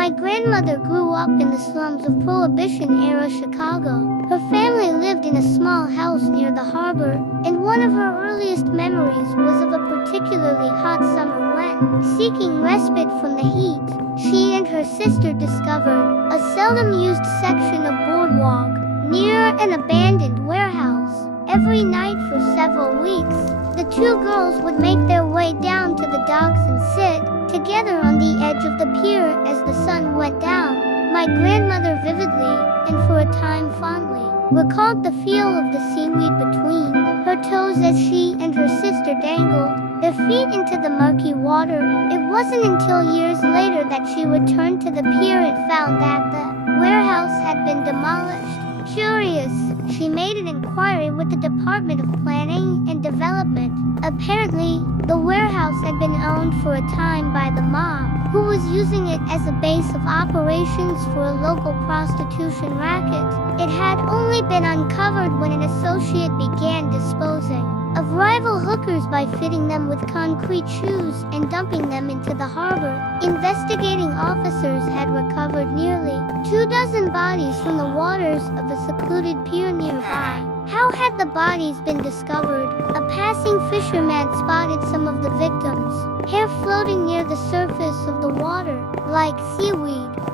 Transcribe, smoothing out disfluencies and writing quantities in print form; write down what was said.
My grandmother grew up in the slums of Prohibition-era Chicago. Her family lived in a small house near the harbor, and one of her earliest memories was of a particularly hot summer when, seeking respite from the heat, she and her sister discovered a seldom-used section of boardwalk near an abandoned warehouse. Every night for several weeks, the two girls would make their way down to the docks and sit together on the edge of the pier as the sun went down. My grandmother vividly, and for a time fondly, recalled the feel of the seaweed between her toes as she and her sister dangled their feet into the murky water. It wasn't until years later that she returned to the pier and found that the warehouse had been demolished. Curious, she made an inquiry with the Department of Planning and Development. Apparently, the warehouse had been owned for a time by the mob, who was using it as a base of operations for a local prostitution racket. It had only been uncovered when an associate began disposing of rival hookers by fitting them with concrete shoes and dumping them into the harbor. Investigating officers had recovered nearly 24 bodies from the waters of a secluded pier nearby. How had the bodies been discovered? A passing fisherman spotted some of the victims' hair floating near the surface of the water, like seaweed.